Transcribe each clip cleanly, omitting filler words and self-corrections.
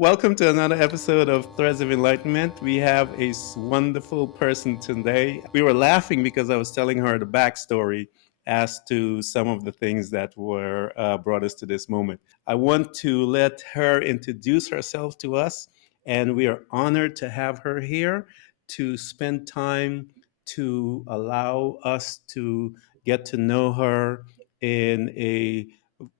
Welcome to another episode of Threads of Enlightenment. We have a wonderful person today. We were laughing because I was telling her the backstory as to some of the things that were brought us to this moment. I want to let her introduce herself to us, and we are honored to have her here to spend time to allow us to get to know her in a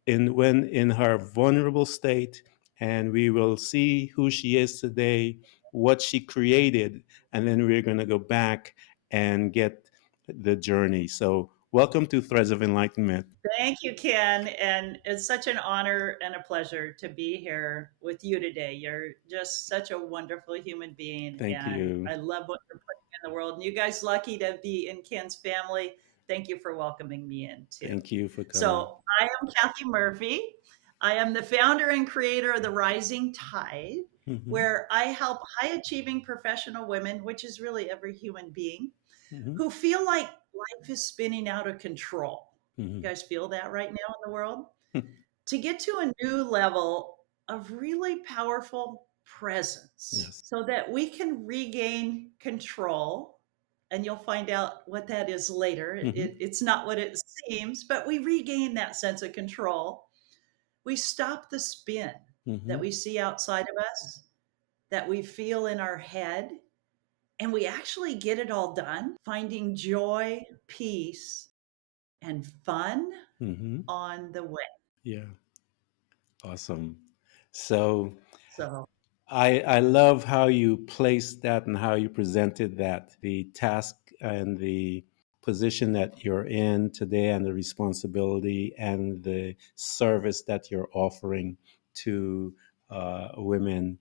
when in her vulnerable state, and we will see who she is today, what she created, and then we're going to go back and get the journey. So, welcome to Threads of Enlightenment. Thank you, Ken. And it's such an honor and a pleasure to be here with you today. You're just such a wonderful human being, Thank and you. I love what you're putting in the world. And you guys lucky to be in Ken's family. Thank you for welcoming me in too. Thank you for coming. So I am Kathy Murphy. I am the founder and creator of the Rising Tide, Mm-hmm. where I help high achieving professional women, which is really every human being, Mm-hmm. who feel like life is spinning out of control. You Mm-hmm. guys feel that right now in the world? To get to a new level of really powerful presence Yes. so that we can regain control. And you'll find out what that is later. Mm-hmm. It's not what it seems, but we regain that sense of control. We stop the spin that Mm-hmm. we see outside of us, that we feel in our head, and we actually get it all done, finding joy, peace, and fun Mm-hmm. on the way. Yeah. Awesome. So, So, I love how you placed that and how you presented that, the task and the position that you're in today and the responsibility and the service that you're offering to women.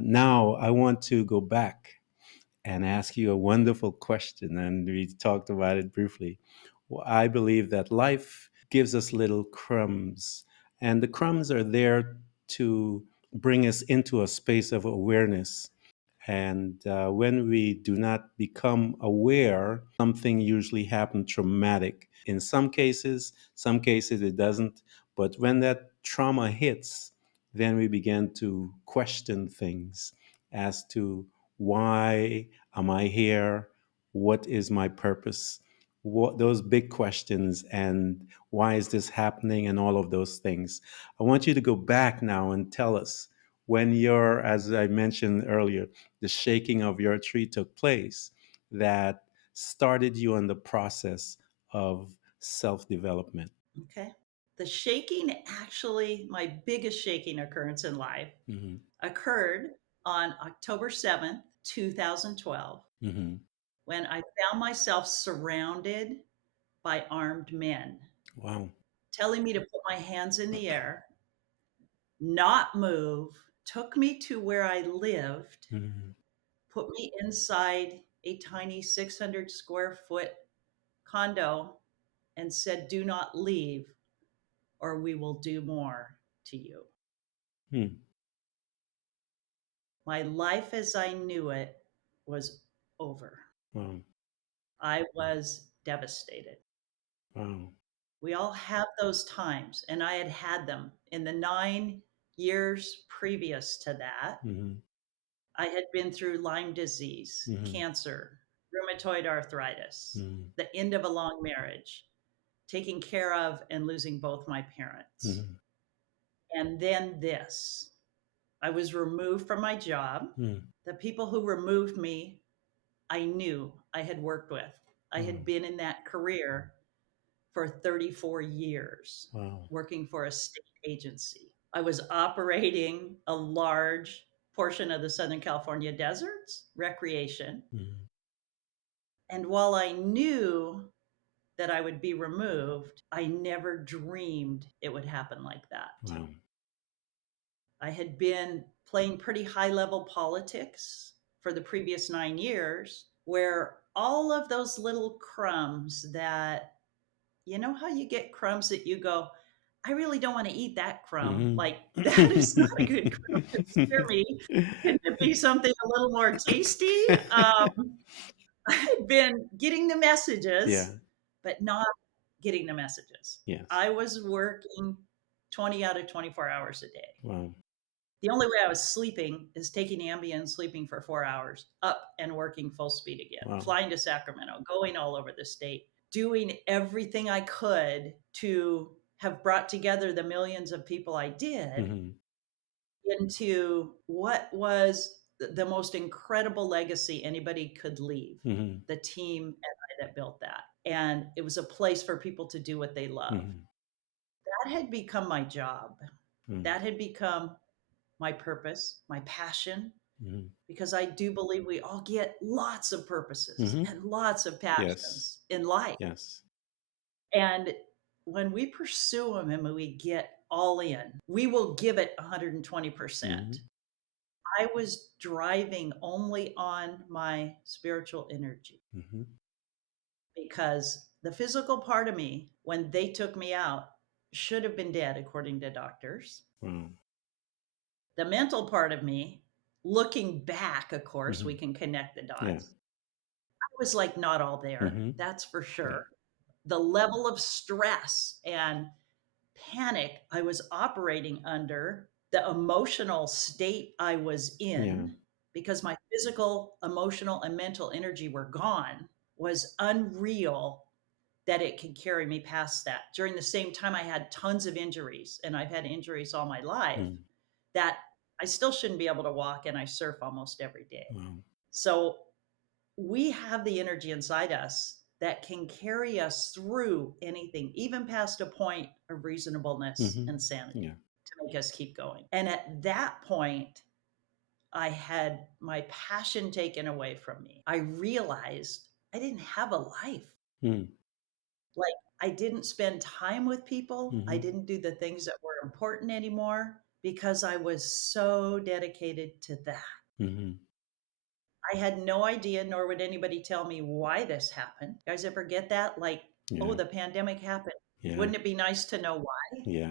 Now, I want to go back and ask you a wonderful question, and we talked about it briefly. Well, I believe that life gives us little crumbs, and the crumbs are there to bring us into a space of awareness. And when we do not become aware, something usually happens traumatic. In some cases it doesn't. But when that trauma hits, then we begin to question things as to why am I here? What is my purpose? What those big questions, and why is this happening, and all of those things. I want you to go back now and tell us when you're, as I mentioned earlier, the shaking of your tree took place that started you on the process of self development. okay. The shaking actually, my biggest shaking occurrence in life Mm-hmm. occurred on October 7th, 2012, Mm-hmm. when I found myself surrounded by armed men Wow. telling me to put my hands in the air, not move, took me to where I lived, Mm-hmm. put me inside a tiny 600 square foot condo, and said, "Do not leave, or we will do more to you." Hmm. My life as I knew it was over. Wow. I was devastated. Wow. We all have those times, and I had had them in the 9 years previous to that. Mm-hmm. I had been through Lyme disease, Mm-hmm. cancer, rheumatoid arthritis, Mm-hmm. the end of a long marriage, taking care of and losing both my parents. Mm-hmm. And then this, I was removed from my job. Mm-hmm. The people who removed me, I knew I had worked with. I had Wow. been in that career for 34 years, Wow. working for a state agency. I was operating a large portion of the Southern California deserts, recreation. Mm-hmm. And while I knew that I would be removed, I never dreamed it would happen like that. Wow. I had been playing pretty high level politics for the previous 9 years, where all of those little crumbs that, you know, how you get crumbs that you go, I really don't want to eat that crumb. Mm-hmm. Like, that is not a good crumb to scare me. Can it be something a little more tasty? I had been getting the Yeah. messages, but not getting the messages. Yes. I was working 20 out of 24 hours a day. Wow. The only way I was sleeping is taking Ambien, sleeping for 4 hours, up and working full speed again, Wow. flying to Sacramento, going all over the state, doing everything I could to have brought together the millions of people I did Mm-hmm. into what was the most incredible legacy anybody could leave. Mm-hmm. The team and I that built that. And it was a place for people to do what they love. Mm-hmm. That had become my job. That had become my purpose, my passion, Mm-hmm. because I do believe we all get lots of purposes Mm-hmm. and lots of Yes. passions in life. Yes. And when we pursue them and we get all in, we will give it 120%. Mm-hmm. I was driving only on my spiritual energy Mm-hmm. because the physical part of me, when they took me out, should have been dead, according to doctors. Wow. The mental part of me, looking back, of course, we Mm-hmm. can connect the Yeah. dots. I was like not all there, Mm-hmm. that's for Yeah. sure. The level of stress and panic I was operating under, the emotional state I was Yeah. in, because my physical, emotional, and mental energy were gone, was unreal that it could carry me past that. During the same time, I had tons of injuries, and I've had injuries all my life Mm. that I still shouldn't be able to walk, and I surf almost every day. Wow. So we have the energy inside us that can carry us through anything, even past a point of reasonableness Mm-hmm. and sanity Yeah. to make us keep going. And at that point, I had my passion taken away from me. I realized I didn't have a life. Mm. Like, I didn't spend time with people. I Mm-hmm. didn't do the things that were important anymore because I was so dedicated to that. Mm-hmm. I had no idea, nor would anybody tell me why this happened. You guys ever get that? Like, oh, Yeah. the pandemic happened. Yeah. Wouldn't it be nice to know why? Yeah.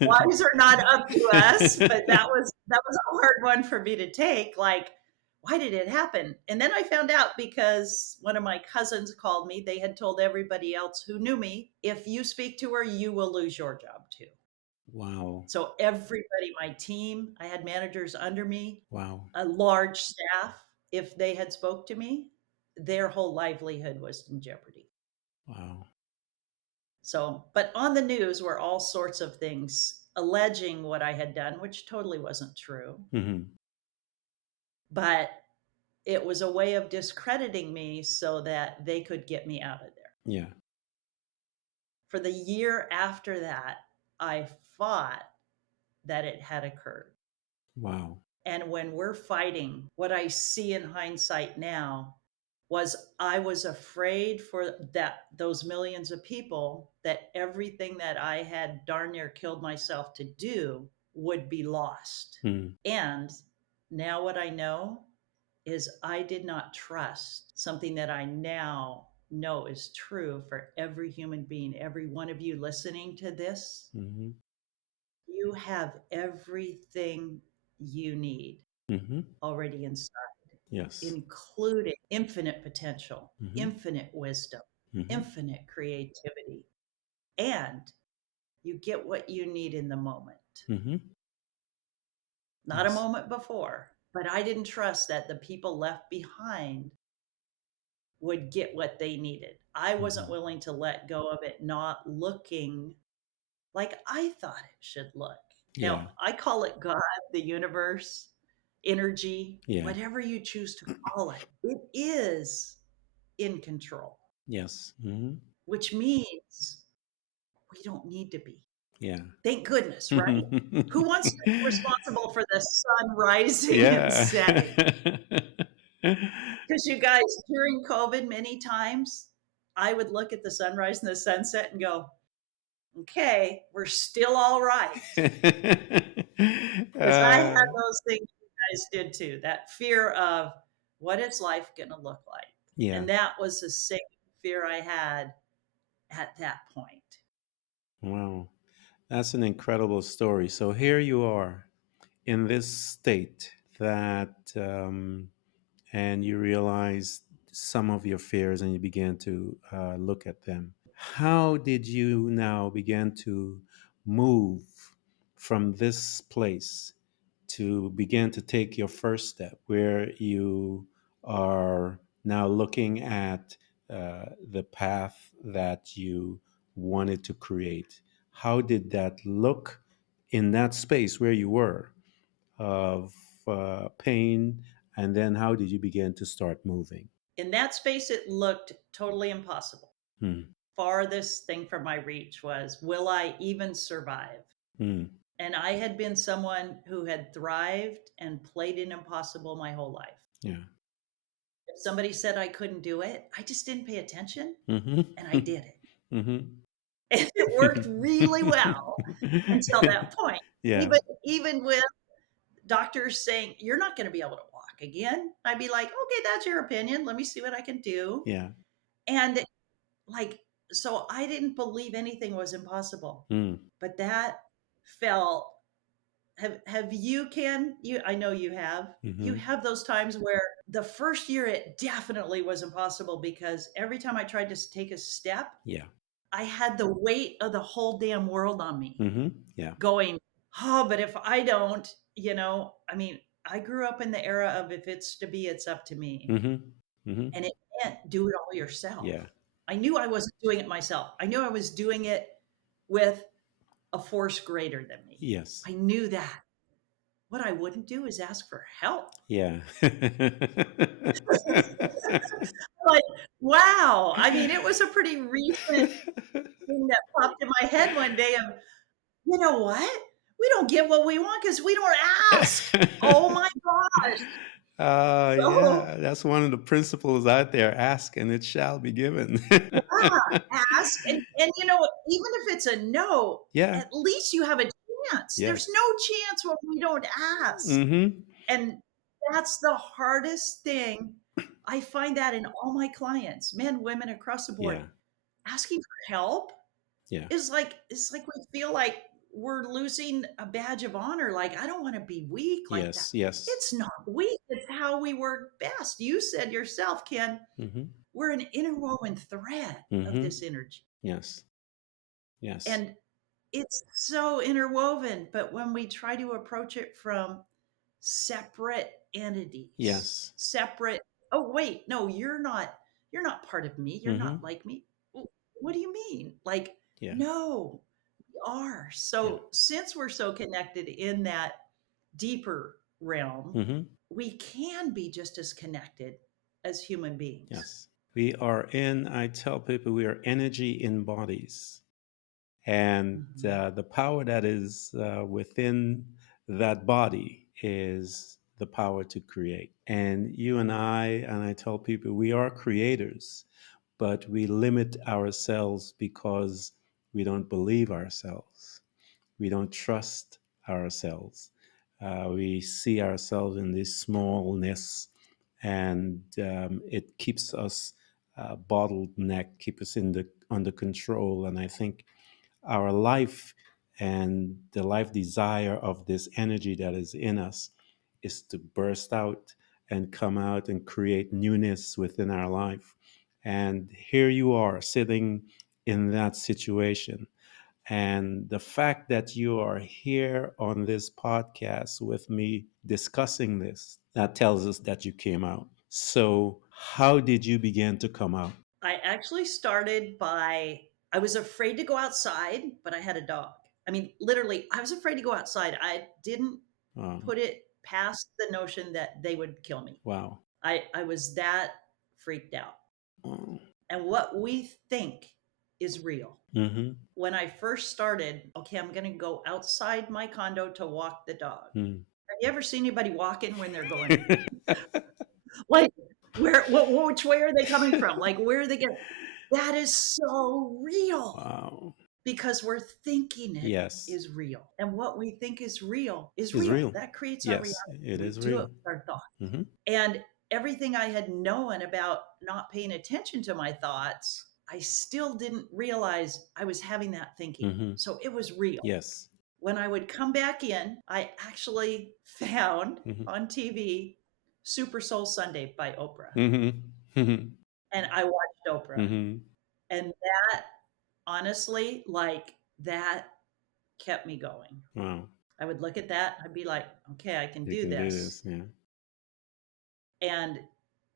Whys are not up to us, but that was a hard one for me to take. Like, why did it happen? And then I found out because one of my cousins called me. They had told everybody else who knew me, if you speak to her, you will lose your job too. Wow. So everybody, my team, I had managers under me, Wow. a large staff. If they had spoke to me, their whole livelihood was in jeopardy. Wow. So, but on the news were all sorts of things alleging what I had done, which totally wasn't true. Mm-hmm. But it was a way of discrediting me so that they could get me out of there. Yeah. For the year after that, I fought that it had occurred. Wow. And when we're fighting, what I see in hindsight now was I was afraid for that those millions of people that everything that I had darn near killed myself to do would be lost. Mm. And now what I know is I did not trust something that I now know is true for every human being, every one of you listening to this. Mm-hmm. You have everything you need Mm-hmm. already inside, Yes. including infinite potential, Mm-hmm. infinite wisdom, Mm-hmm. infinite creativity, and you get what you need in the moment, Mm-hmm. not a Yes. moment before. But I didn't trust that the people left behind would get what they needed. I wasn't Mm-hmm. willing to let go of it not looking like I thought it should look. Yeah. Now, I call it God, the universe, energy, Yeah. whatever you choose to call it. It is in control, Yes. Mm-hmm. which means we don't need to be. Yeah. Thank goodness, right? Who wants to be responsible for the sun rising and Yeah. setting? Because you guys, during COVID, many times I would look at the sunrise and the sunset and go, okay, we're still all right. Because I had uh, those things you guys did too. That fear of what is life going to look like? yeah. And that was the same fear I had at that point. Wow. That's an incredible story. So here you are in this state that, and you realize some of your fears and you began to look at them. How did you now begin to move from this place to begin to take your first step where you are now looking at the path that you wanted to create? How did that look in that space where you were of pain? And then how did you begin to start moving? In that space, it looked totally impossible. Hmm. Farthest thing from my reach was, will I even survive? Hmm. And I had been someone who had thrived and played in impossible my whole life. Yeah. If somebody said I couldn't do it, I just didn't pay attention and I Mm-hmm. did it. Mm-hmm. And it worked really well until that point. Yeah. Even with doctors saying, you're not going to be able to walk again, I'd be like, okay, that's your opinion. Let me see what I can do. Yeah. And like, so I didn't believe anything was impossible. Mm. But that felt, have you, Ken, you, I know you Mm-hmm. have those times where the first year it definitely was impossible because every time I tried to take a step, Yeah. I had the weight of the whole damn world on me Mm-hmm. Yeah. going, oh, but if I don't, I mean, I grew up in the era of if it's to be, it's up to me. Mm-hmm. Mm-hmm. And it meant do it all yourself. Yeah. I knew I wasn't doing it myself. I knew I was doing it with a force greater than me. Yes. I knew that. What I wouldn't do is ask for help. Yeah. Like, wow. I mean, it was a pretty recent thing that popped in my head one day of, you know what? We don't get what we want because we don't ask. Oh my gosh. So Yeah, that's one of the principles out there. Ask and it shall be given. ask. And even if it's a no, Yeah. at least you have a chance. There's Yes. no chance when we don't ask. Mm-hmm. And that's the hardest thing. I find that in all my clients, men, women across the board, Yeah. asking for help Yeah. is like, it's like we feel like we're losing a badge of honor. Like, I don't want to be weak like that. Yes. Yes. It's not weak. It's how we work best. You said yourself, Ken, Mm-hmm. we're an interwoven thread of Mm-hmm. this energy. Yes. Yes. And it's so interwoven. But when we try to approach it from separate entities, Yes. separate, oh, wait, no, you're not part of me. You're Mm-hmm. not like me. What do you mean? Like, Yeah. no, we are. Yeah. So since we're so connected in that deeper realm, Mm-hmm. we can be just as connected as human beings. Yes. We are in, I tell people, we are energy in bodies. And Mhm. the power that is within that body is the power to create. And you and I tell people, we are creators, but we limit ourselves because we don't believe ourselves. We don't trust ourselves. We see ourselves in this smallness, and it keeps us bottleneck, keep us in the under control. And I think our life and the life desire of this energy that is in us is to burst out and come out and create newness within our life. And here you are sitting in that situation. And the fact that you are here on this podcast with me discussing this, that tells us that you came out. So, how did you begin to come out? I actually started by, I was afraid to go outside, but I had a dog. I mean, literally, I was afraid to go outside. I didn't Um, put it past the notion that they would kill me. wow. I was that freaked out. Oh. And what we think is real. Mm-hmm. When I first started, okay, I'm going to go outside my condo to walk the dog. Mm. Have you ever seen anybody walking when they're going, like, which way are they coming from? Like, where are they getting? That is so real Wow. because we're thinking it Yes. is real. And what we think is real is It's real. real. That creates our Yes, reality. it We is do it real. with our thoughts. Mm-hmm. And everything I had known about not paying attention to my thoughts, I still didn't realize I was having that thinking. Mm-hmm. So it was real. Yes. When I would come back in, I actually found Mm-hmm. on TV Super Soul Sunday by Oprah. Mm-hmm. Mm-hmm. And I watched Oprah. Mm-hmm. And that honestly, like that kept me going. Wow. I would look at that. I'd be like, okay, I can You do can do this. this. Yeah. And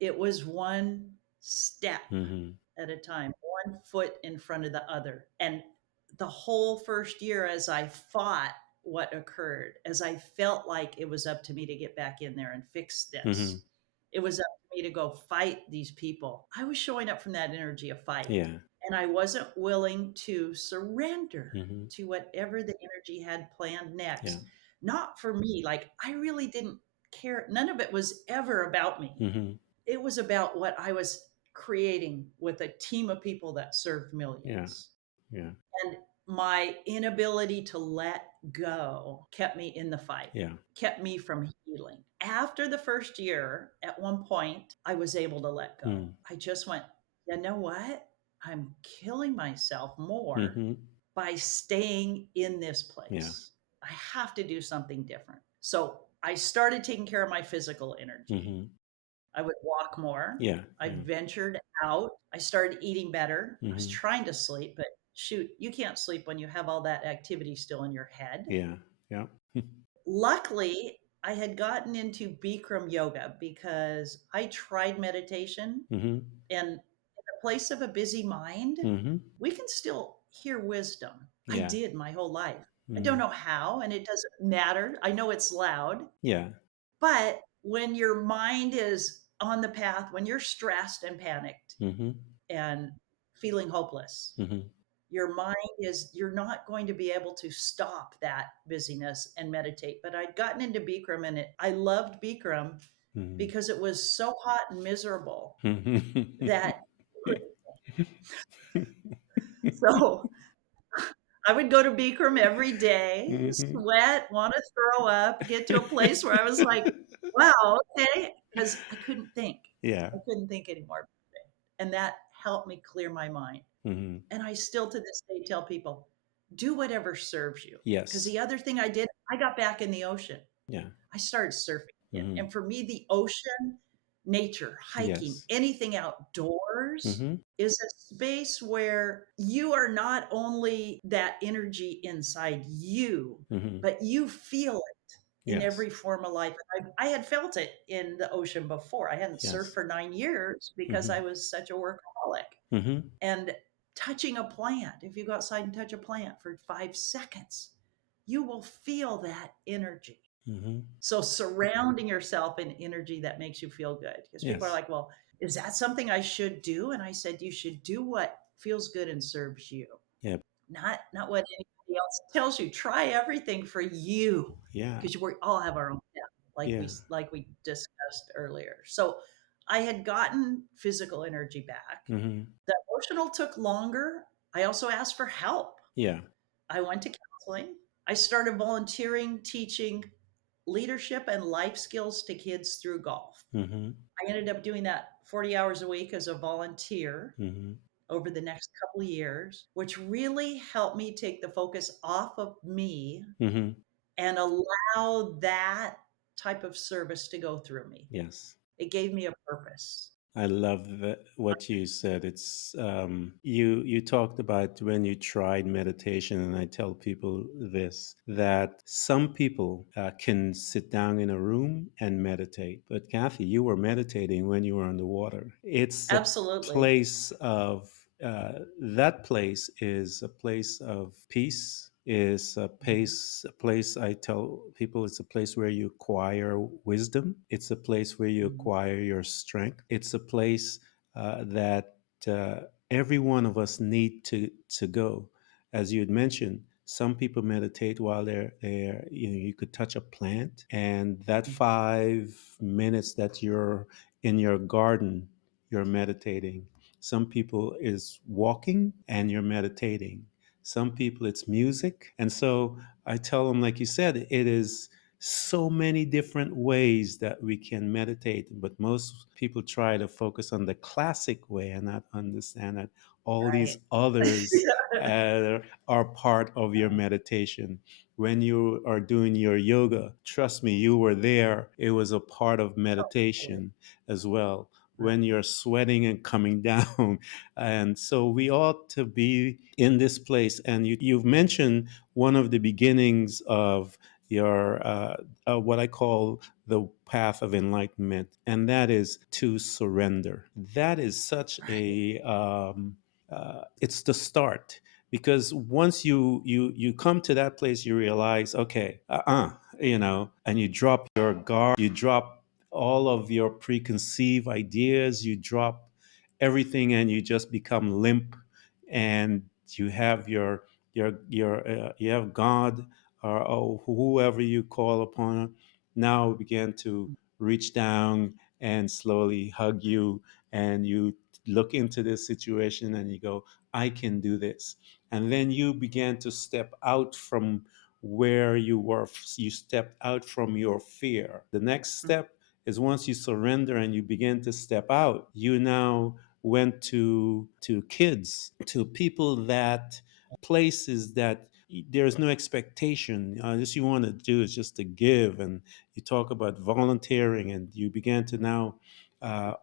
it was one step Mm-hmm. at a time, one foot in front of the other. And the whole first year, as I fought what occurred, as I felt like it was up to me to get back in there and fix Mm-hmm. this, it was up to me to go fight these people. I was showing up from that energy of fight. Yeah. And I wasn't willing to surrender Mm-hmm. to whatever the energy had planned Yeah. next. Not for me. Like, I really didn't care. None of it was ever about me. Mm-hmm. It was about what I was creating with a team of people that served Yeah. millions. Yeah. And my inability to let go kept me in the fight, Yeah. kept me from healing. After the first year, at one point, I was able to let go. Mm. I just went, you know what? I'm killing myself more Mm-hmm. by staying in this Yeah. place. I have to do something different. So I started taking care of my physical energy. Mm-hmm. I would walk more. Yeah. I Yeah. ventured out. I started eating better. I was Mm-hmm. trying to sleep, but shoot, you can't sleep when you have all that activity still in your head. Yeah. Yeah. Luckily, I had gotten into Bikram yoga because I tried meditation, Mm-hmm. and in the place of a busy mind, Mm-hmm. we can still hear wisdom. I Yeah. did my whole life. I don't Mm. know how, and it doesn't matter. I know it's loud, Yeah. but when your mind is on the path, when you're stressed and panicked Mm-hmm. and feeling hopeless, Mm-hmm. your mind is, you're not going to be able to stop that busyness and meditate. But I'd gotten into Bikram, and I loved Bikram because it was so hot and miserable Mm-hmm. that so I would go to Bikram every day, Mm-hmm. sweat, want to throw up, get to a place where I was like, wow, okay, because I couldn't think. Yeah. I couldn't think anymore. And that helped me clear my mind. Mm-hmm. And I still to this day tell people, do whatever serves you. Because Yes. the other thing I did, I got back in the ocean. Yeah. I started surfing again. Mm-hmm. And for me, the ocean, nature, hiking, Yes. anything outdoors Mm-hmm. is a space where you are not only that energy inside you, Mm-hmm. but you feel it in Yes. every form of life. I had felt it in the ocean before. I hadn't surfed Yes. for 9 years because Mm-hmm. I was such a workaholic. Mm-hmm. And touching a plant, if you go outside and touch a plant for 5 seconds, you will feel that energy. Mm-hmm. So surrounding yourself in energy that makes you feel good. Because people are Yes. like, well, is that something I should do? And I said, you should do what feels good and serves you, Yeah. not what anybody else tells you. Try everything for you, Yeah. because we all have our own path, Yeah. like we discussed earlier. So I had gotten physical energy back. Mm-hmm. The emotional took longer. I also asked for help. Yeah. I went to counseling. I started volunteering, teaching leadership and life skills to kids through golf. Mm-hmm. I ended up doing that 40 hours a week as a volunteer Mm-hmm. over the next couple of years, which really helped me take the focus off of me Mm-hmm. and allow that type of service to go through me. Yes. It gave me a purpose. I love that what you said. It's you talked about when you tried meditation, and I tell people this that some people can sit down in a room and meditate, but Kathy, you were meditating when you were underwater. It's a Absolutely. place of that place is a place of peace, is Mhm. a place I tell people it's a place where you acquire wisdom, it's a place where you Mhm. acquire your strength, it's a place that uh, every one of us need to go. As you had mentioned, some people meditate while they're you could touch a plant, and that 5 minutes that you're in your garden, you're meditating. Some people is walking and you're meditating. Some people it's music. And so I tell them, like you said, it is so many different ways that we can meditate, but most people try to focus on the classic way and not understand that all these Right. others are part of your meditation. When you are doing your yoga, trust me, you were there. It was a part of Totally. meditation as well. Right. When you're sweating and coming down. And so we ought to be in this place. And you've mentioned one of the beginnings of your what I call the path of enlightenment, and that is to surrender. That is such Right. a it's the start, because once you come to that place, you realize, okay, and you drop your guard, you drop all of your preconceived ideas, you drop everything, and you just become limp, and you have your you have God, or whoever you call upon, now begin to reach down and slowly hug you, and you look into this situation and you go, I can do this. And then you began to step out from where you were. You stepped out from your fear. The next step is, once you surrender and you begin to step out, you now went to kids, to people, that places that there's no expectation. Just you want to do is just to give, and you talk about volunteering, and you began to now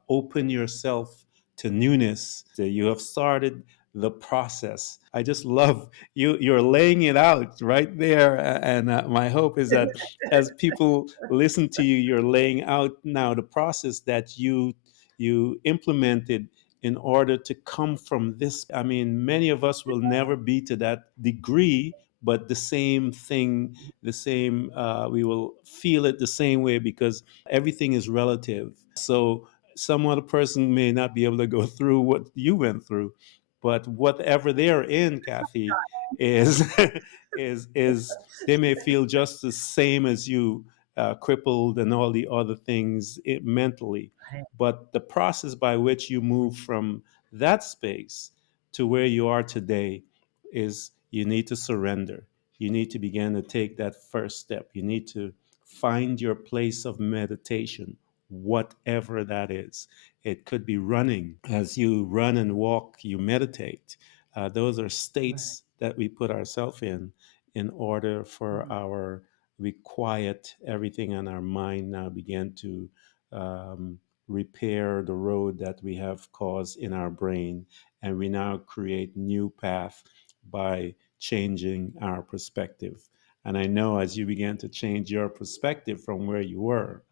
open yourself to newness. You have started the process. I just love you. You're laying it out right there, and my hope is that as people listen to you, you're laying out now the process that you implemented in order to come from this. I mean, many of us will never be to that degree, but the same thing, the same, we will feel it the same way, because everything is relative. So some other person may not be able to go through what you went through, but whatever they're in, Kathy, is is they may feel just the same as you, crippled and all the other things mentally. Right. But the process by which you move from that space to where you are today is, you need to surrender. You need to begin to take that first step. You need to find your place of meditation, whatever that is. It could be running. As you run and walk, you meditate. Those are Right. states that we put ourselves in order for Mhm. our, we quiet everything, and our mind now begin to um, repair the road that we have caused in our brain, and we now create new path by changing our perspective. And I know as you began to change your perspective from where you were,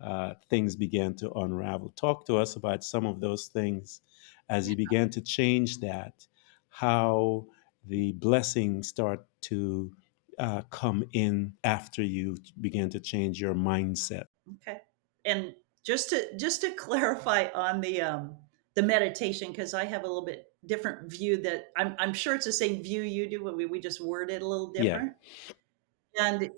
things began to unravel. Talk to us about some of those things as you began to change that, how the blessings start to come in after you begin to change your mindset. Okay. And just to clarify on the meditation, because I have a little bit different view, that I'm sure it's the same view you do, but we just word it a little Yeah. different. And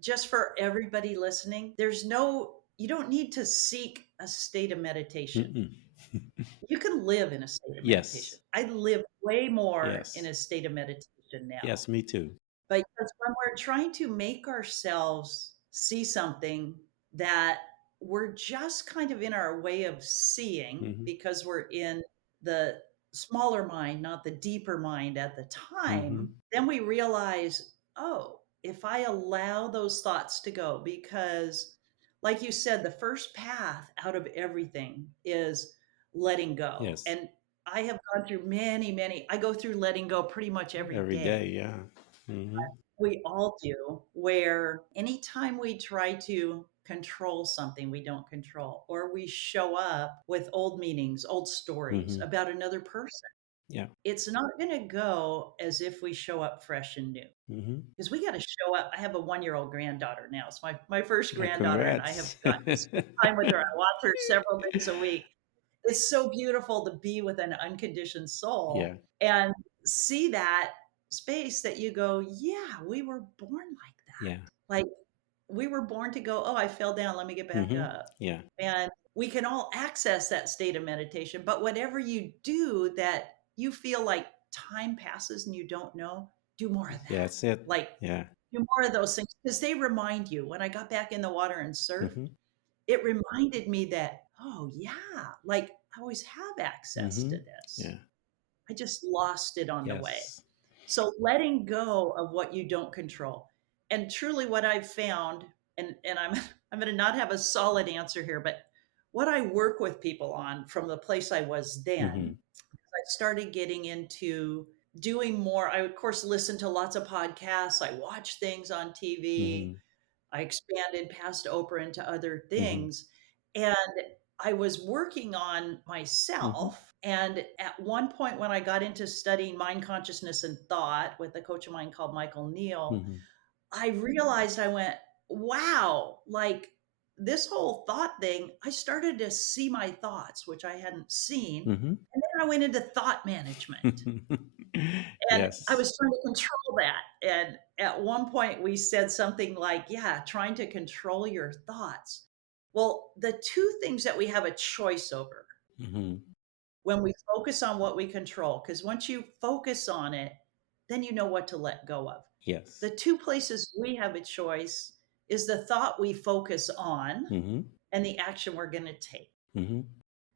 just for everybody listening, there's no, you don't need to seek a state of meditation. Mm-mm. You can live in a state of meditation. Yes. I live way more in Yes. a state of meditation now. Yes, me too. Because when we're trying to make ourselves see something that we're just kind of in our way of seeing, Hmm. because we're in the smaller mind, not the deeper mind at the Hmm. time, then we realize, oh, if I allow those thoughts to go, because like you said, the first path out of everything is letting go. Yes. And I have gone through many, I go through letting go pretty much every Every day, day. yeah. Hmm. We all do, where anytime we try to control something we don't control, or we show up with old meanings, old stories Hmm. about another person, Yeah. it's not going to go as if we show up fresh and new. Hmm. Because we got to show up. I have a 1-year-old granddaughter now. It's my first Yeah, granddaughter, and I have congrats. gotten to spend time with her. I watch her several days a week. It's so beautiful to be with an unconditioned Yeah. soul and see that space that you go, yeah, we were born like Yeah. that. Like we were born to go, oh, I fell down, let me get back Hmm. up. Yeah. And we can all access that state of meditation. But whatever you do that you feel like time passes and you don't know, do more of Yeah, that. that's it. Like Yeah. do more of those things, because they remind you. When I got back in the water and surfed, Hmm. it reminded me that, oh, yeah, like I always have access Hmm. to this. Yeah. I just lost it on the way. Yes. So letting go of what you don't control. And truly what I've found, and I'm I'm going to not have a solid answer here, but what I work with people on from the place I was then, Hmm. I started getting into doing more. I of course listen to lots of podcasts, I watch things on TV, Hmm. I expanded past Oprah into other Mhm. things. And I was working on Mhm. myself. And at one point, when I got into studying mind consciousness and thought with a coach of mine called Michael Neal, Mhm. I realized I went, wow, like this whole thought thing, I started to see my thoughts, which I hadn't seen. Mhm. And then I went into thought management. And I Yes. was trying to control that. And at one point, we said something like, yeah, trying to control your thoughts. Well, the two things that we have a choice over Mhm. when we focus on what we control, because once you focus on it, then you know what to let go of. Yes. The two places we have a choice is the thought we focus on Mhm. and the action we're going to take. Mhm.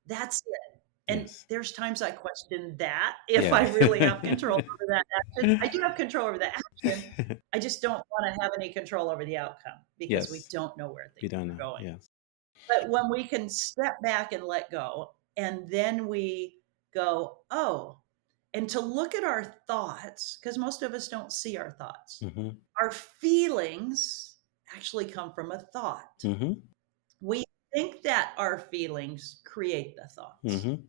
That's it. And Yes. there's times I question that if I Yeah. really have control over that action. I do have control over the action. I just don't want to have any control over the outcome because we Yes. don't know where We things don't are know. going. Yes. But when we can step back and let go, and then we go, oh, and to look at our thoughts, because most of us don't see our thoughts. Mhm. Our feelings actually come from a thought. Mhm. We think that our feelings create the thoughts. Mhm.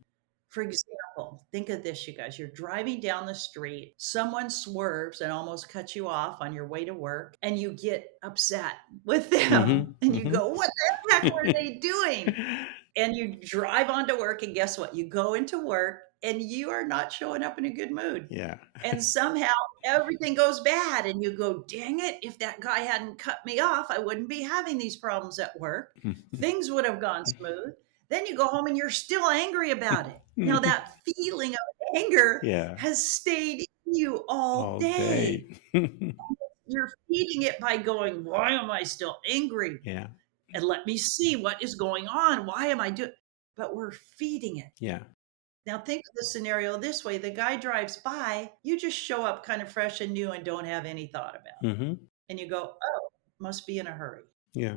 For example, think of this, you guys. You're driving down the street, someone swerves and almost cuts you off on your way to work, and you get upset with them. Mhm. And you Mhm. go, what the heck were they doing? And you drive on to work, and guess what? You go into work and you are not showing up in a good mood. Yeah. And somehow everything goes bad, and you go, dang it, if that guy hadn't cut me off, I wouldn't be having these problems at work. Things would have gone smooth. Then you go home and you're still angry about it. Now, that feeling of anger Yeah. has stayed in you all All day. day. You're feeding it by going, why am I still angry? Yeah. And let me see what is going on. Why am I doing? But we're feeding it. Yeah. Now think of the scenario this way. The guy drives by, you just show up kind of fresh and new and don't have any thought about it. Mhm. And you go, oh, must be in a hurry. Yeah.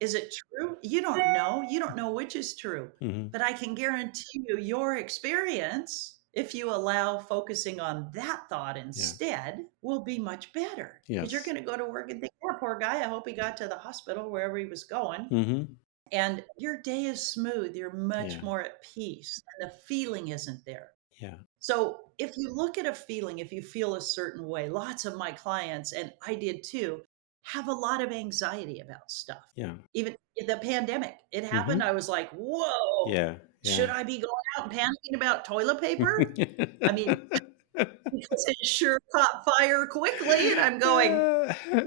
Is it true? You don't know. You don't know which is true. Mhm. But I can guarantee you your experience, if you allow focusing on that thought Yeah. instead, will be much better. Because you're Yes. going to go to work and think, yeah, poor guy. I hope he got to the hospital wherever he was going. Mhm. And your day is smooth. You're much Yeah. more at peace. And the feeling isn't there. Yeah. So if you look at a feeling, if you feel a certain way, lots of my clients, and I did too, have a lot of anxiety about stuff. Yeah. Even in the pandemic, it happened. Mhm. I was like, whoa, Yeah. should Yeah. I be going out and panicking about toilet paper? I mean, because it sure caught fire quickly. And I'm going,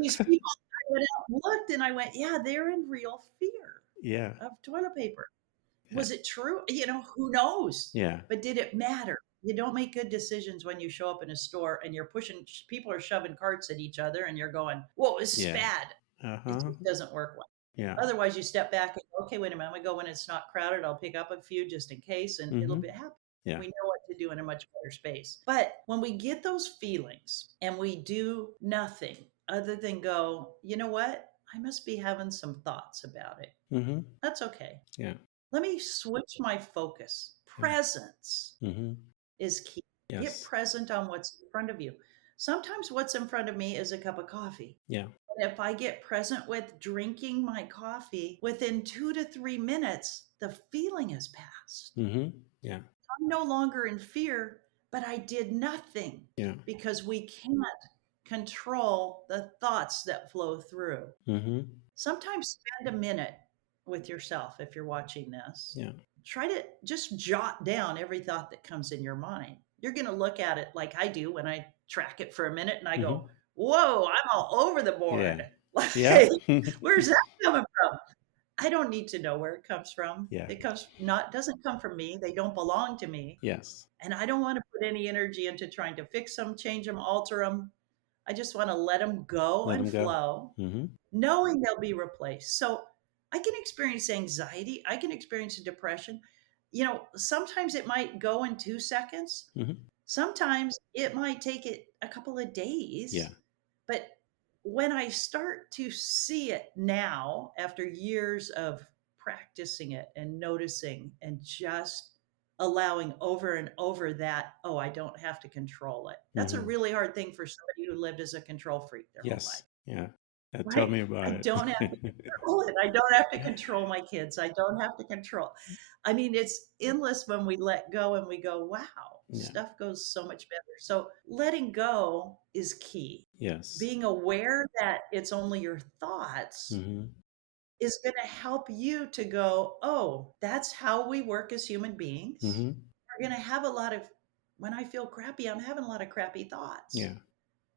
these people, I went out and looked and I went, yeah, they're in real fear Yeah. of toilet paper. Yeah. Was it true? Who knows? Yeah. But did it matter? You don't make good decisions when you show up in a store and you're pushing, people are shoving carts at each other and you're going, whoa, this is Yeah. bad. It Uh-huh. just doesn't work well. Yeah. Otherwise, you step back and go, okay, wait a minute. I'm going to go when it's not crowded. I'll pick up a few just in case and it'll Mhm. be happy. Yeah. We know what to do in a much better space. But when we get those feelings and we do nothing other than go, you know what? I must be having some thoughts about it. Mhm. That's okay. Yeah. Let me switch my focus. Yeah. Presence Mhm. is key. Get Yes. present on what's in front of you. Sometimes what's in front of me is a cup of coffee. Yeah. And if I get present with drinking my coffee, within 2 to 3 minutes, the feeling has passed. Mhm. Yeah. I'm no longer in fear, but I did nothing Yeah. because we can't control the thoughts that flow through. Mhm. Sometimes spend a minute with yourself if you're watching this. Yeah. Try to just jot down every thought that comes in your mind. You're going to look at it like I do when I track it for a minute and I Mhm. go, whoa, I'm all over the Yeah. board. Yeah. Like, where's that coming from? I don't need to know where it comes from. Yeah. It doesn't come from me. They don't belong to me. Yes. And I don't want to put any energy into trying to fix them, change them, alter them. I just want to let them go Let and them go. flow, Mhm. knowing they'll be replaced. So I can experience anxiety. I can experience depression. Sometimes it might go in 2 seconds. Mhm. Sometimes it might take it a couple of days. Yeah. But when I start to see it now, after years of practicing it and noticing and just allowing over and over that, oh, I don't have to control it. That's a Mhm. really hard thing for somebody who lived as a control freak their whole life. Yes. Yeah. Tell right? me about I it. don't have to control it. I don't have to control my kids. I don't have to control. I mean, it's endless when we let go and we go, wow, Yeah. stuff goes so much better. So letting go is key. Yes. Being aware that it's only your thoughts Mm-hmm. is going to help you to go, oh, that's how we work as human beings. Mm-hmm. We're going to have a lot of, when I feel crappy, I'm having a lot of crappy thoughts. Yeah.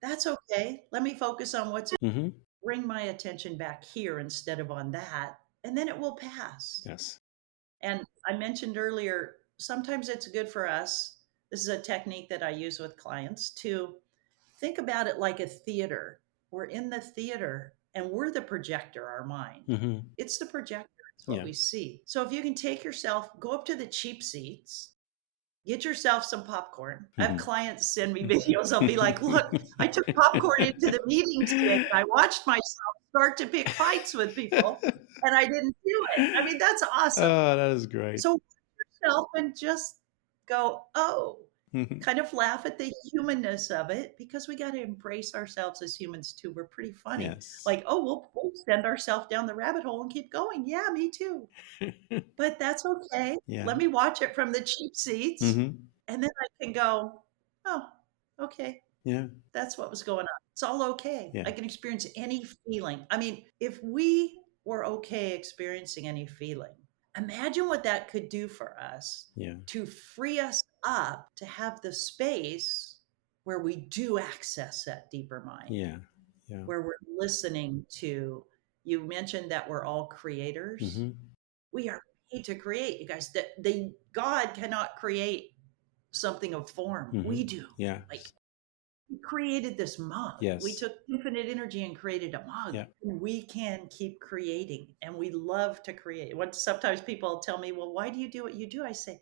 That's okay. Let me focus on what's, Mm-hmm. bring my attention back here instead of on that, and then it will pass. Yes. And I mentioned earlier, sometimes it's good for us. This is a technique that I use with clients to think about it like a theater. We're in the theater and we're the projector, our mind. Mm-hmm. It's the projector, it's what Yeah. we see. So if you can take yourself, go up to the cheap seats, get yourself some popcorn. I have Mm-hmm. clients send me videos. I'll be like, look, I took popcorn into the meeting today. I watched myself start to pick fights with people and I didn't do it. I mean, that's awesome. Oh, that is great. So yourself and just go, oh, Mhm. kind of laugh at the humanness of it because we got to embrace ourselves as humans too. We're pretty funny. Yes. Like, oh, we'll send ourselves down the rabbit hole and keep going. Yeah, me too. But that's okay. Yeah. Let me watch it from the cheap seats. Mm-hmm. And then I can go, oh, okay. Yeah. That's what was going on. It's all okay. Yeah. I can experience any feeling. I mean, if we were okay experiencing any feeling, imagine what that could do for us Yeah. to free us up to have the space where we do access that deeper mind, Yeah. Yeah. where we're listening to. You mentioned that we're all creators. Mm-hmm. We are made to create, you guys. That God cannot create something of form. Mm-hmm. We do. Yeah. Like, we created this mug. We Yes. took infinite energy and created a mug. Yeah. And we can keep creating. And we love to create. What sometimes people tell me, well, why do you do what you do? I say,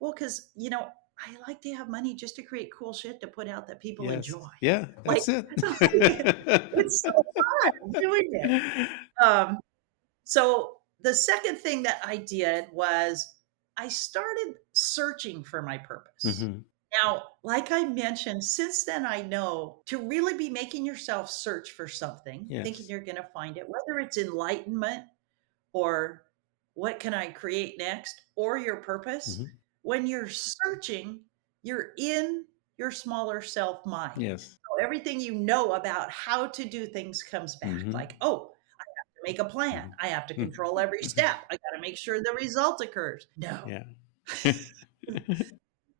well, because I like to have money just to create cool shit to put out that people Yes. enjoy. Yeah. Like, That's it. it's so fun doing it. Um, so the second thing that I did was I started searching for my purpose. Mm-hmm. Now, like I mentioned, since then I know to really be making yourself search for something, thinking Yes. you're going to find it, whether it's enlightenment or what can I create next or your purpose. Mm-hmm. When you're searching, you're in your smaller self mind. Yes. So everything you know about how to do things comes back. Mm-hmm. Like, oh, make a plan. I have to Mm-hmm. control every step. I got to make sure the result occurs. No, Yeah.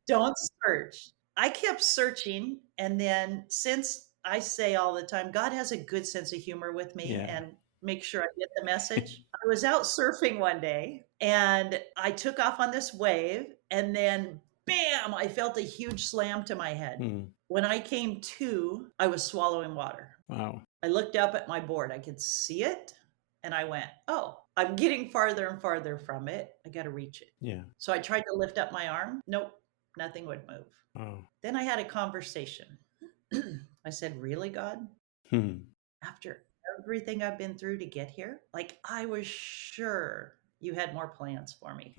don't search. I kept searching. And then since I say all the time, God has a good sense of humor with me Yeah. and make sure I get the message. I was out surfing one day and I took off on this wave and then bam, I felt a huge slam to my head. Mm. When I came to, I was swallowing water. Wow. I looked up at my board. I could see it. And I went, oh, I'm getting farther and farther from it. I got to reach it. Yeah. So I tried to lift up my arm. Nope, nothing would move. Wow. Then I had a conversation. I said, really, God? Hmm. After everything I've been through to get here? Like, I was sure you had more plans for me.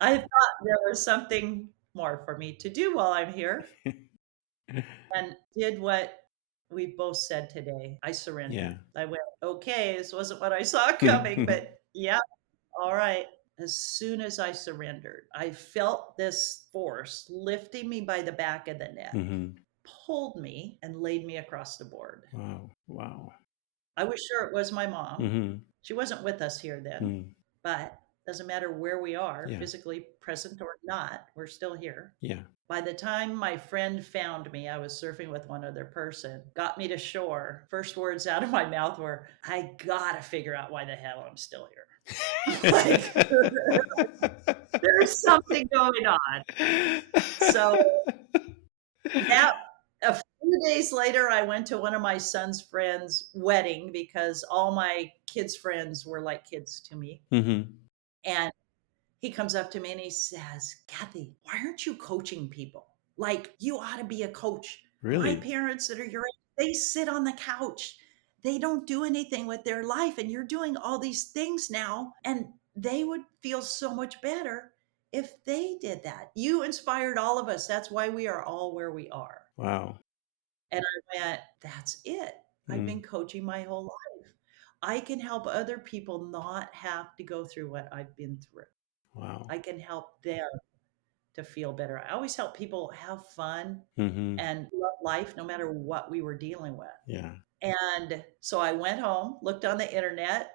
I thought there was something more for me to do while I'm here. And did what we both said today. I surrendered. Yeah. I went, okay, this wasn't what I saw coming, but yeah, all right. As soon as I surrendered, I felt this force lifting me by the back of the neck, Mm-hmm. pulled me, and laid me across the board. Wow. Wow. I was sure it was my mom. Mm-hmm. She wasn't with us here then, Mm. but doesn't matter where we are, Yeah. physically present or not, we're still here. Yeah. By the time my friend found me, I was surfing with one other person, got me to shore. First words out of my mouth were, I gotta figure out why the hell I'm still here. Like, there's something going on. So that a few days later, I went to one of my son's friends' wedding because all my kids' friends were like kids to me. Mm-hmm. And he comes up to me and he says, Kathy, why aren't you coaching people? Like, you ought to be a coach. My Really? parents that are your age, they sit on the couch. They don't do anything with their life. And you're doing all these things now. And they would feel so much better if they did that. You inspired all of us. That's why we are all where we are. Wow. And I went, that's it. I've Mm. been coaching my whole life. I can help other people not have to go through what I've been through. Wow. I can help them to feel better. I always help people have fun Mm-hmm. and love life no matter what we were dealing with. Yeah. And so I went home, looked on the internet.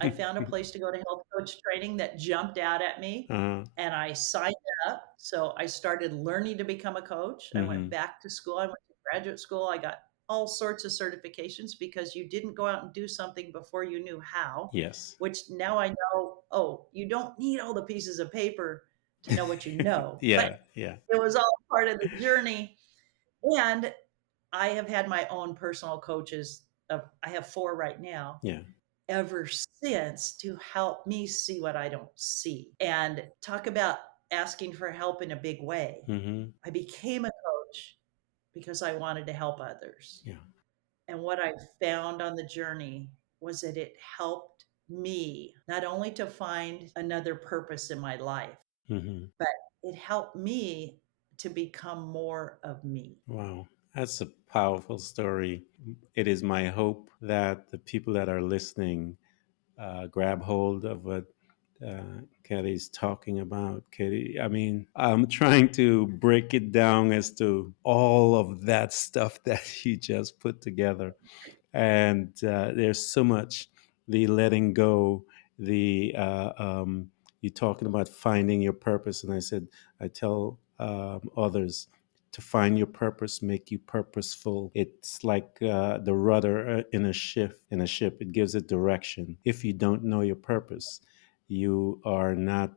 I found a place to go to health coach training that jumped out at me, Uh, and I signed up. So I started learning to become a coach. I went mm-hmm. back to school. I went to graduate school. I got all sorts of certifications because you didn't go out and do something before you knew how, Yes. which now I know, oh, you don't need all the pieces of paper to know what you know, but Yeah. Yeah. it was all part of the journey. And I have had my own personal coaches. I have 4 right now, Yeah. ever since, to help me see what I don't see. And talk about asking for help in a big way. Mm-hmm. I became a coach because I wanted to help others. Yeah. And what I found on the journey was that it helped me not only to find another purpose in my life, Mm-hmm. but it helped me to become more of me. Wow. That's a powerful story. It is my hope that the people that are listening grab hold of what Kelly's talking about. Kelly, I mean, I'm trying to break it down as to all of that stuff that you just put together. And there's so much, the letting go, the you talking about finding your purpose. And I said, I tell others to find your purpose, make you purposeful. It's like the rudder in a ship. It gives it direction. If you don't know your purpose, you are not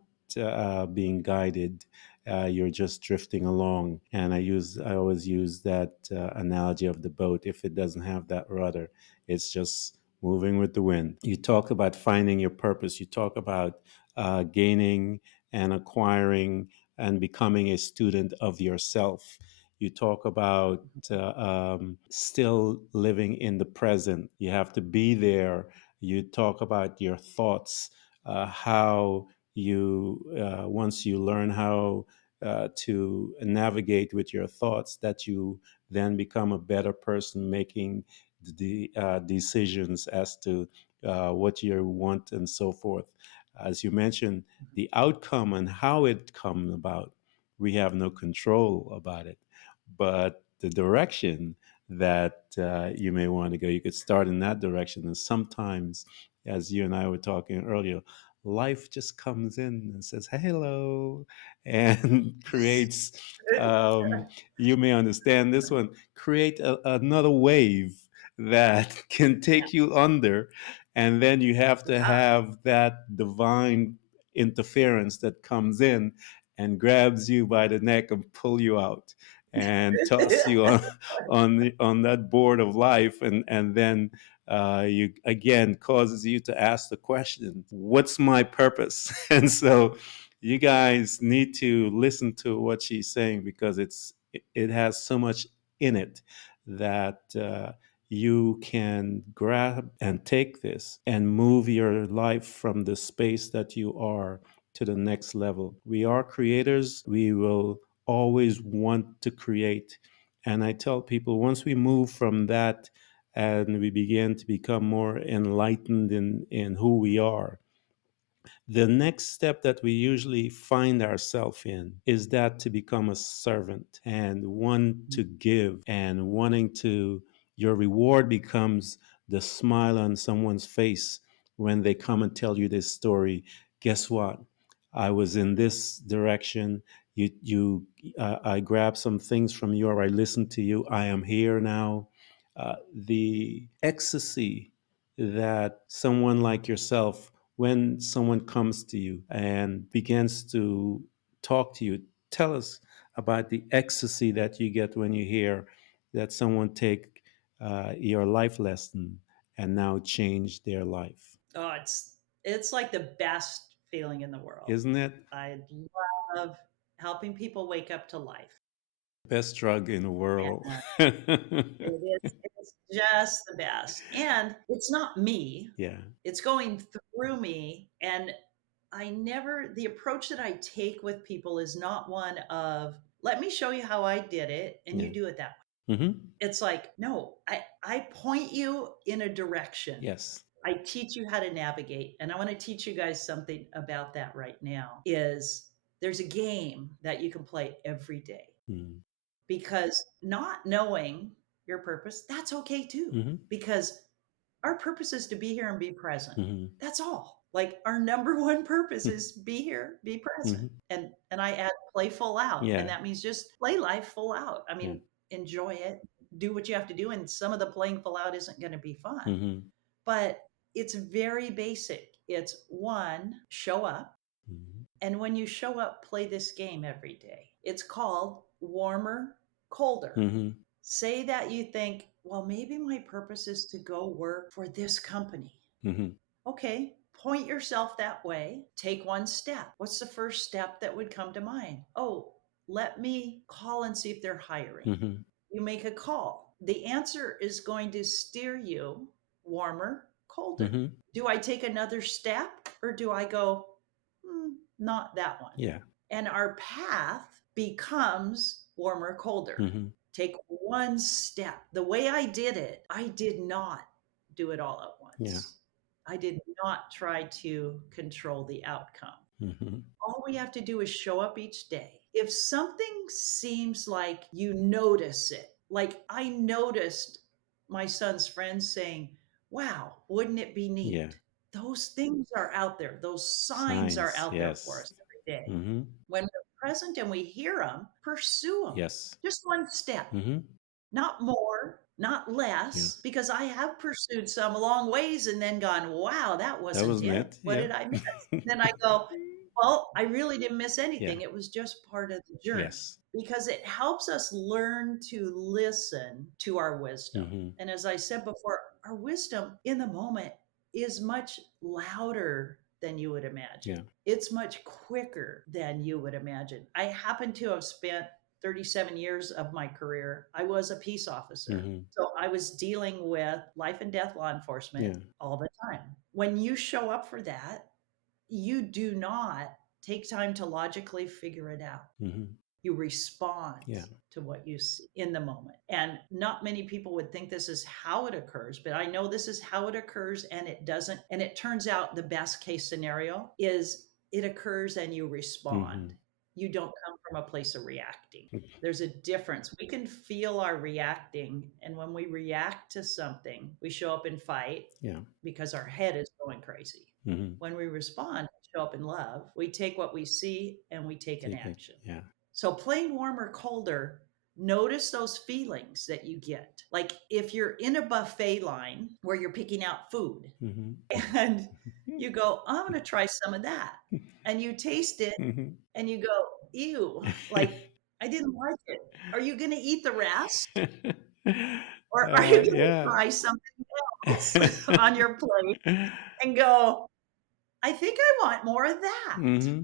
being guided. You're just drifting along. And I always use that analogy of the boat. If it doesn't have that rudder, it's just moving with the wind. You talk about finding your purpose. You talk about gaining and acquiring and becoming a student of yourself. You talk about still living in the present. You have to be there. You talk about your thoughts, how you, once you learn how to navigate with your thoughts, that you then become a better person making the decisions as to what you want and so forth. As you mentioned, the outcome and how it come about, we have no control about it, but the direction that you may want to go, you could start in that direction. And sometimes, as you and I were talking earlier, life just comes in and says hello and creates you may understand this one, create another wave that can take you under, and then you have to Ah, have that divine interference that comes in and grabs you by the neck and pull you out and toss you on on that board of life, and then you again causes you to ask the question, what's my purpose? And so you guys need to listen to what she's saying, because it has so much in it that you can grab and take this and move your life from the space that you are to the next level. We are creators. We will always want to create. And I tell people, once we move from that and we begin to become more enlightened in who we are, the next step that we usually find ourselves in is that to become a servant and one to give and wanting to, your reward becomes the smile on someone's face when they come and tell you this story. Guess what? I was in this direction. I grabbed some things from you, or I listened to you. I am here now. The ecstasy that someone like yourself, when someone comes to you and begins to talk to you, tell us about the ecstasy that you get when you hear that someone take your life lesson and now change their life. oh, it's like the best feeling in the world. Isn't it? I love helping people wake up to life. Best drug in the world. And it's just the best. And it's not me. Yeah. It's going through me. And the approach that I take with people is not one of, let me show you how I did it and Yeah. you do it that way. Hmm. It's like, no, I point you in a direction. Yes. I teach you how to navigate. And I want to teach you guys something about that right now is there's a game that you can play every day, Hmm. because not knowing your purpose, that's okay too. Hmm. Because our purpose is to be here and be present. Hmm. That's all. Like our number one purpose is be here, be present. Hmm. And I add play full out. And Yeah. that means just play life full out. I Yeah. mean, enjoy it, do what you have to do. And some of the playing full out isn't going to be fun. Hmm. But it's very basic. It's one, show up. Hmm. And when you show up, play this game every day. It's called warmer, colder. Hmm. Say that you think, well, maybe my purpose is to go work for this company. Hmm. Okay, point yourself that way. Take one step. What's the first step that would come to mind? Oh, let me call and see if they're hiring. Hmm. You make a call. The answer is going to steer you warmer, colder. Hmm. Do I take another step or do I go, not that one? Yeah. And our path becomes warmer, colder. Hmm. Take one step. The way I did it, I did not do it all at Yeah. once. I did not try to control the outcome. Hmm. All we have to do is show up each day. If something seems like you notice it, like I noticed my son's friends saying, wow, wouldn't it be Yeah. neat? Those things are out there. Those signs are Signs. out there for Yes. us every day. Hmm. When we're present and we hear them, pursue them. Yes. Just one step, Hmm. not more, not less, Yes. because I have pursued some long ways and then gone, wow, that That wasn't wasn't it. it. What Yeah. did I miss? Then I go, well, I really didn't miss Yeah. anything. It was just part of the journey, Yes. because it helps us learn to listen to our wisdom. Hmm. And as I said before, our wisdom in the moment is much louder than you would Yeah. imagine. It's much quicker than you would imagine. I happen to have spent 37 years of my career, I was a peace officer. Hmm. So I was dealing with life and death law enforcement Yeah. all the time. When you show up for that, you do not take time to logically figure it out. Hmm. You respond Yeah. to what you see in the moment. And not many people would think this is how it occurs, but I know this is how it occurs, and it doesn't. And it turns out the best case scenario is it occurs and you respond. Hmm. You don't come from a place of reacting. There's a difference. We can feel our reacting. And when we react to something, we show up in fight Yeah. because our head is going crazy. Hmm. When we respond, show up in love, we take what we see and we take an Take it. action. Yeah. So plain warmer, colder, notice those feelings that you get. Like if you're in a buffet line where you're picking out food Hmm. and you go, I'm going to try some of that. And you taste it Hmm. and you go, ew, like I didn't like it. Are you going to eat the rest? Or are you going to Yeah. try something else on your plate and go, I think I want more of that? Hmm.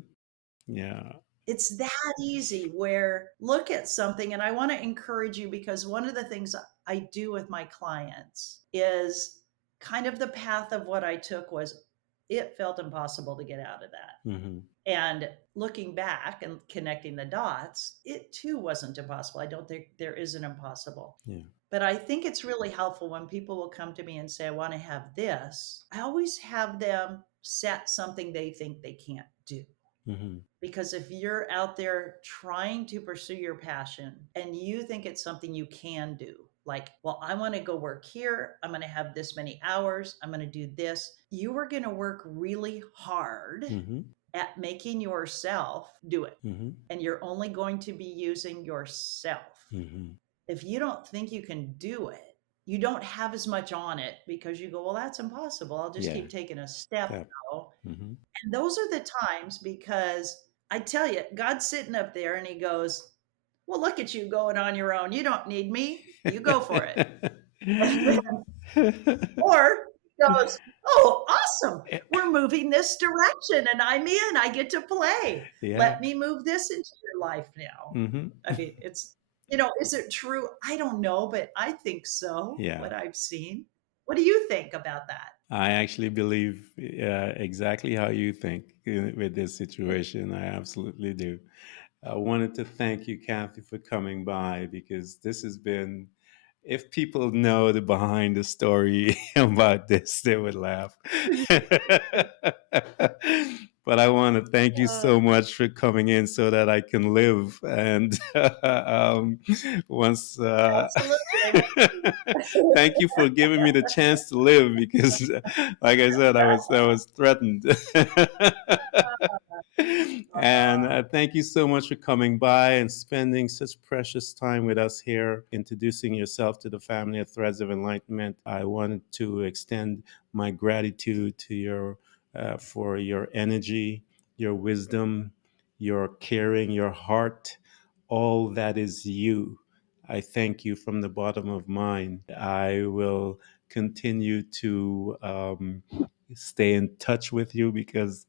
Yeah. It's that easy where look at something, and I want to encourage you, because one of the things I do with my clients is kind of the path of what I took was it felt impossible to get out of that. Hmm. And looking back and connecting the dots, it too wasn't impossible. I don't think there is an impossible. Yeah. But I think it's really helpful when people will come to me and say, I want to have this. I always have them set something they think they can't do. Hmm. Because if you're out there trying to pursue your passion and you think it's something you can do, like, well, I want to go work here, I'm going to have this many hours, I'm going to do this, you are going to work really hard Hmm. at making yourself do it. Hmm. And you're only going to be using yourself. Hmm. If you don't think you can do it, you don't have as much on it because you go, well, that's impossible. I'll just Yeah. keep taking a step That. now. Hmm. And those are the times, because I tell you, God's sitting up there and he goes, well, look at you going on your own. You don't need me. You go for it. Or he goes, oh, awesome. We're moving this direction and I'm in. I get to play. Yeah. Let me move this into your life now. Hmm. I mean, it's, is it true? I don't know, but I think so, Yeah. what I've seen. What do you think about that? I actually believe exactly how you think with this situation. I absolutely do. I wanted to thank you, Kathy, for coming by because this has been if people know the behind the story about this, they would laugh. But I want to thank you Uh, so much for coming in so that I can live. And once, Absolutely. thank you for giving me the chance to live because, like I said, I was threatened. And thank you so much for coming by and spending such precious time with us here, introducing yourself to the family of Threads of Enlightenment. I wanted to extend my gratitude to your for your energy, your wisdom, your caring, your heart, all that is you. I thank you from the bottom of mine. I will continue to stay in touch with you because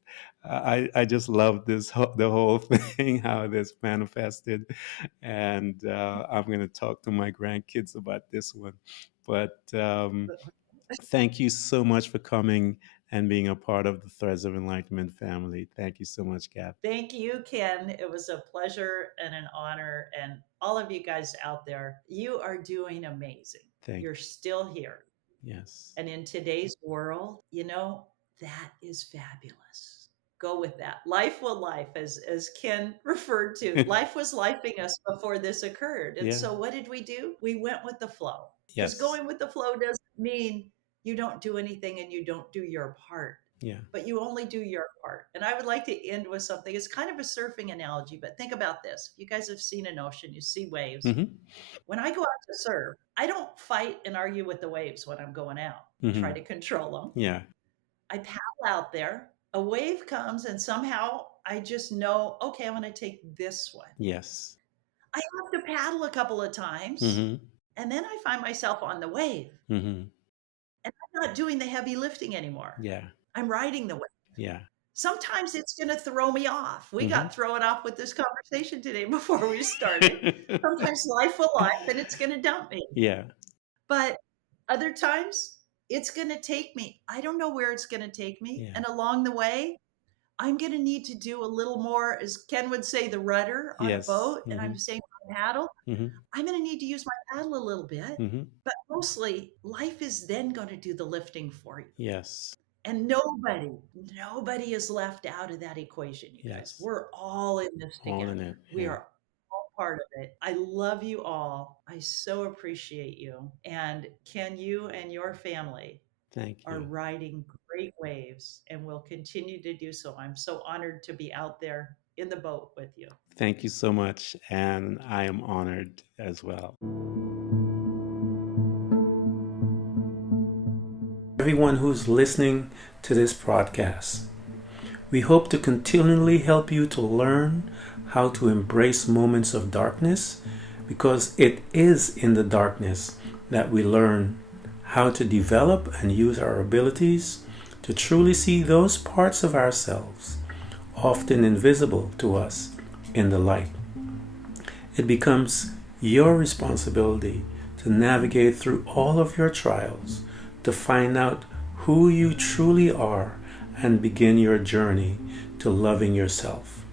I just love the whole thing, how this manifested, and I'm going to talk to my grandkids about this one. But thank you so much for coming and being a part of the Threads of Enlightenment family. Thank you so much, Gab. Thank you, Ken. It was a pleasure and an honor. And all of you guys out there, you are doing amazing. Thank You're still here. Yes. And in today's world, that is fabulous. Go with that. Life will life, as Ken referred to. Life was lifing us before this occurred. And Yeah. so what did we do? We went with the flow. Because Yes. going with the flow doesn't mean you don't do anything and you don't do your part, Yeah. but you only do your part. And I would like to end with something. It's kind of a surfing analogy, but think about this. If you guys have seen an ocean, you see waves. Mm-hmm. When I go out to surf, I don't fight and argue with the waves when I'm going out, try Mm-hmm. to control them. Yeah. I paddle out there, a wave comes, and somehow I just know, okay, I'm going to take this one. Yes. I have to paddle a couple of times, Mm-hmm. and then I find myself on the wave, Mm-hmm. and I'm not doing the heavy lifting anymore. Yeah. I'm riding the wave. Yeah. Sometimes it's going to throw me off. We Mm-hmm. got thrown off with this conversation today before we started. Sometimes life will life and it's going to dump me. Yeah. But other times it's going to take me. I don't know where it's going to take me. Yeah. And along the way, I'm going to need to do a little more, as Ken would say, the rudder on a Yes. boat. And Mm-hmm. I'm saying paddle. Mm-hmm. I'm going to need to use my paddle a little bit. Mm-hmm. But mostly, life is then going to do the lifting for you. Yes. And nobody is left out of that equation, you guys. Yes. We're all in this All in it. together. We Yeah. are all part of it. I love you all. I so appreciate you. And Ken, you and your family Thank are you. riding great waves and will continue to do so. I'm so honored to be out there in the boat with you. Thank you so much. And I am honored as well. Everyone who's listening to this podcast, we hope to continually help you to learn how to embrace moments of darkness, because it is in the darkness that we learn how to develop and use our abilities to truly see those parts of ourselves, often invisible to us, in the light. It becomes your responsibility to navigate through all of your trials, to find out who you truly are and begin your journey to loving yourself,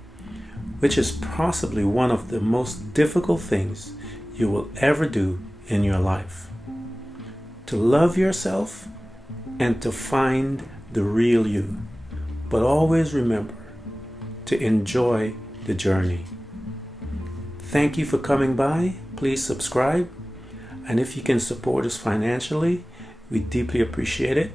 which is possibly one of the most difficult things you will ever do in your life. To love yourself and to find the real you, but always remember to enjoy the journey. Thank you for coming by. Please subscribe, and if you can support us financially, we deeply appreciate it.